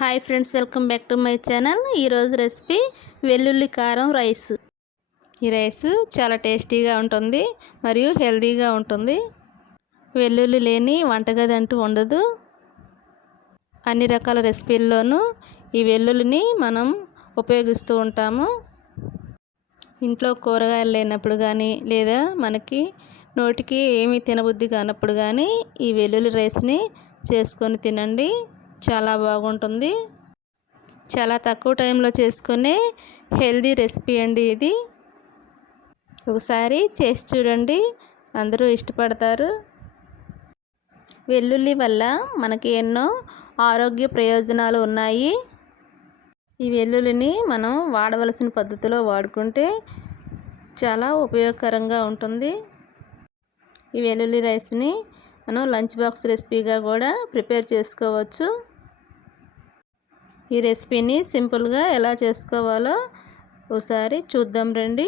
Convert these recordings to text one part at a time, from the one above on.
Hi friends, welcome back to my channel. ఈరోజు recipe వెల్లుల్లి కారం రైస్. ఈ రైస్ చాలా టేస్టీగా ఉంటుంది మరియు హెల్తీగా ఉంటుంది. వెల్లుల్లి లేని వంటగది అంటూ ఉండదు. అన్ని రకాల రెసిపీల్లోనూ ఈ వెల్లుల్లిని మనం ఉపయోగిస్తూ ఉంటాము. ఇంట్లో కూరగాయలు లేనప్పుడు కానీ లేదా మనకి నోటికి ఏమీ తినబుద్ధి కానప్పుడు కానీ ఈ వెల్లుల్లి రైస్ని చేసుకొని తినండి. చాలా బాగుంటుంది. చాలా తక్కువ టైంలో చేసుకునే హెల్దీ రెసిపీ అండి ఇది. ఒకసారి చేసి చూడండి, అందరూ ఇష్టపడతారు. వెల్లుల్లి వల్ల మనకి ఎన్నో ఆరోగ్య ప్రయోజనాలు ఉన్నాయి. ఈ వెల్లుల్లిని మనం వాడవలసిన పద్ధతిలో వాడుకుంటే చాలా ఉపయోగకరంగా ఉంటుంది. ఈ వెల్లుల్లి రైస్ని మనం లంచ్ బాక్స్ రెసిపీగా కూడా ప్రిపేర్ చేసుకోవచ్చు. ఈ రెసిపీని సింపుల్గా ఎలా చేసుకోవాలో ఒకసారి చూద్దాం రండి.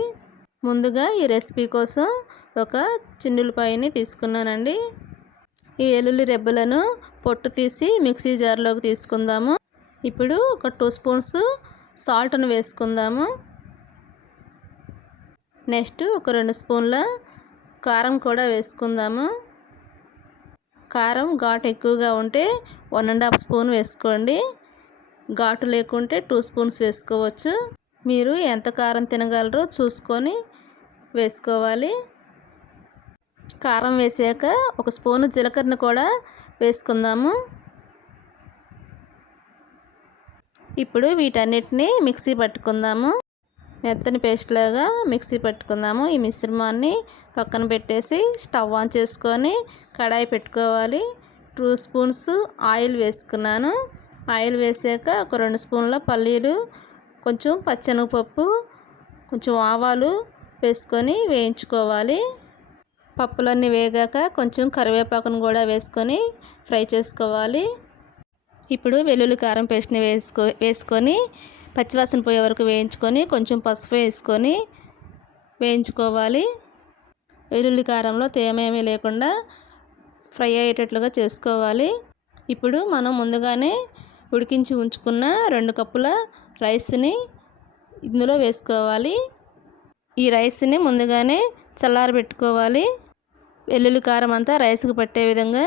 ముందుగా ఈ రెసిపీ కోసం ఒక చిన్నులపాయని తీసుకున్నానండి. ఈ వెల్లుల్లి రెబ్బలను పొట్టు తీసి మిక్సీ జార్లోకి తీసుకుందాము. ఇప్పుడు ఒక 2 స్పూన్స్ సాల్ట్ను వేసుకుందాము. నెక్స్ట్ ఒక 2 స్పూన్ల కారం కూడా వేసుకుందాము. కారం ఘాటు ఎక్కువగా ఉంటే 1.5 స్పూన్ వేసుకోండి. ఘాటు లేకుంటే 2 స్పూన్స్ వేసుకోవచ్చు. మీరు ఎంత కారం తినగలరో చూసుకొని వేసుకోవాలి. కారం వేసాక 1 స్పూను జీలకర్రను కూడా వేసుకుందాము. ఇప్పుడు వీటన్నిటిని మిక్సీ పట్టుకుందాము. మెత్తని పేస్ట్ లాగా మిక్సీ పట్టుకుందాము. ఈ మిశ్రమాన్ని పక్కన పెట్టేసి స్టవ్ ఆన్ చేసుకొని కడాయి పెట్టుకోవాలి. 2 స్పూన్స్ ఆయిల్ వేసుకున్నాను. ఆయిల్ వేసాక ఒక 2 స్పూన్ల పల్లీలు, కొంచెం పచ్చెనగపప్పు, కొంచెం ఆవాలు వేసుకొని వేయించుకోవాలి. పప్పులన్నీ వేగాక కొంచెం కరివేపాకును కూడా వేసుకొని ఫ్రై చేసుకోవాలి. ఇప్పుడు వెల్లుల్లి కారం పేస్ట్ని వేసుకొని పచ్చివాసన పోయే వరకు వేయించుకొని కొంచెం పసుపు వేసుకొని వేయించుకోవాలి. వెల్లుల్లి కారంలో తేమ ఏమీ లేకుండా ఫ్రై అయ్యేటట్లుగా చేసుకోవాలి. ఇప్పుడు మనం ముందుగానే ఉడికించి ఉంచుకున్న 2 కప్పుల రైస్ని ఇందులో వేసుకోవాలి. ఈ రైస్ని ముందుగానే చల్లారబెట్టుకోవాలి. వెల్లుల్లి కారం అంతా రైస్కి పట్టే విధంగా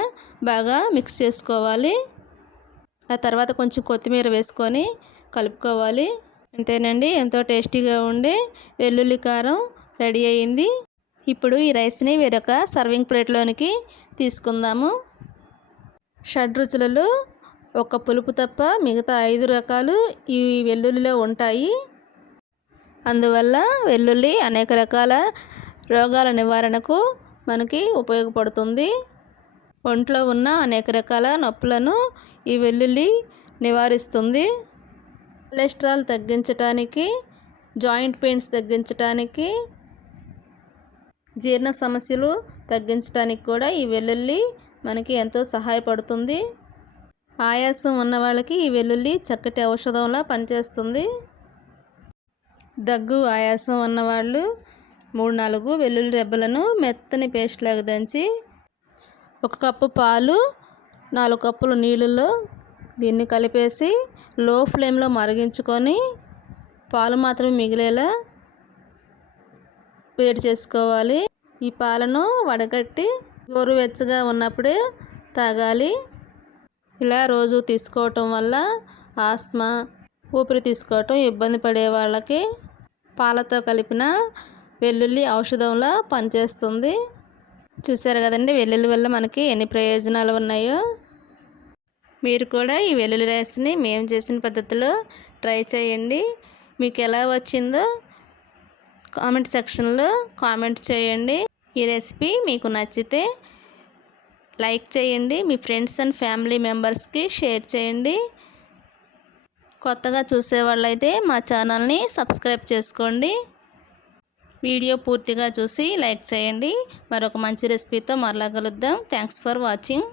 బాగా మిక్స్ చేసుకోవాలి. ఆ తర్వాత కొంచెం కొత్తిమీర వేసుకొని కలుపుకోవాలి. అంతేనండి, ఎంతో టేస్టీగా ఉండే వెల్లుల్లి కారం రెడీ అయ్యింది. ఇప్పుడు ఈ రైస్ని వేరొక సర్వింగ్ ప్లేట్లోనికి తీసుకుందాము. షడ్రుచులలో ఒక పులుపు తప్ప మిగతా 5 రకాలు ఈ వెల్లుల్లిలో ఉంటాయి. అందువల్ల వెల్లుల్లి అనేక రకాల రోగాల నివారణకు మనకి ఉపయోగపడుతుంది. ఒంట్లో ఉన్న అనేక రకాల నొప్పులను ఈ వెల్లుల్లి నివారిస్తుంది. కొలెస్ట్రాల్ తగ్గించడానికి, జాయింట్ పెయిన్స్ తగ్గించడానికి, జీర్ణ సమస్యలు తగ్గించడానికి కూడా ఈ వెల్లుల్లి మనకి ఎంతో సహాయపడుతుంది. ఆయాసం ఉన్న వాళ్ళకి ఈ వెల్లుల్లి చక్కటి ఔషధంలా పనిచేస్తుంది. దగ్గు, ఆయాసం ఉన్నవాళ్ళు 3-4 వెల్లుల్లి రెబ్బలను మెత్తని పేస్ట్ లాగా దంచి 1 కప్పు పాలు, 4 కప్పులు నీళ్ళలో దీన్ని కలిపేసి లో ఫ్లేమ్లో మరిగించుకొని పాలు మాత్రమే మిగిలేలా వేడి చేసుకోవాలి. ఈ పాలను వడగట్టి గోరువెచ్చగా ఉన్నప్పుడే తాగాలి. ఇలా రోజు తీసుకోవటం వల్ల ఆస్మా, ఊపిరి తీసుకోవటం ఇబ్బంది పడే వాళ్ళకి పాలతో కలిపిన వెల్లుల్లి ఔషధంలా పనిచేస్తుంది. చూసారు కదండి, వెల్లుల్లి వల్ల మనకి ఎన్ని ప్రయోజనాలు ఉన్నాయో. మీరు కూడా ఈ వెల్లుల్లి రైస్ని మేము చేసిన పద్ధతిలో ట్రై చేయండి. మీకు ఎలా వచ్చిందో కామెంట్ సెక్షన్లో కామెంట్ చేయండి. ఈ రెసిపీ మీకు నచ్చితే లైక్ చేయండి. మీ ఫ్రెండ్స్ అండ్ ఫ్యామిలీ మెంబర్స్కి షేర్ చేయండి. కొత్తగా చూసేవాళ్ళైతే మా ఛానల్ని సబ్స్క్రైబ్ చేసుకోండి. వీడియో పూర్తిగా చూసి లైక్ చేయండి. మరొక మంచి రెసిపీతో మరలా కలుద్దాం. Thanks for watching.